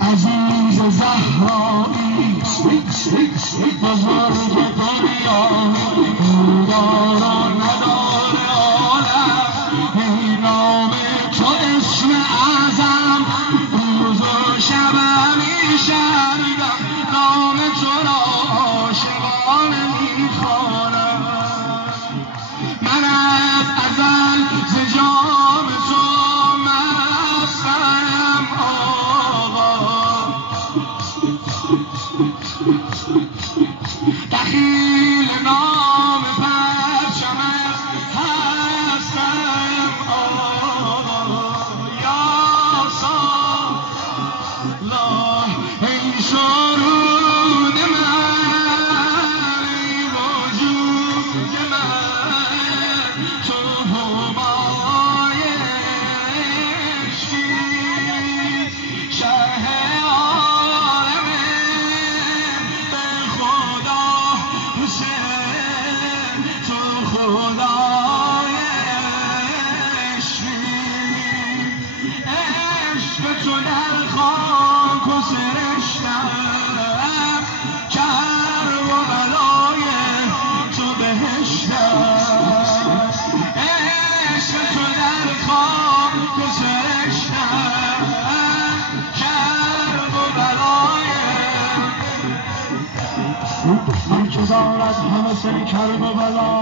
عزیز زهرایی بزرگ دنیا دار و ندار عالم ای نام تو اسم اعظم روز و شبم میشنیدم نام تو را عاشقانه میخوانم من از ازل ز جام تو مستم آقا دخیل نام پرچمت هستم آقا یا سالار ای سرود من ای وجود من تو همای عشقی شه عالم به خدا حسین تو خدای عشقی عشق تو در خاک و سرشتم کرب و بلای تو بهشتم عشق تو در خاک و سرشتم کرب و بلای من که دارد همه سر کرب و بلا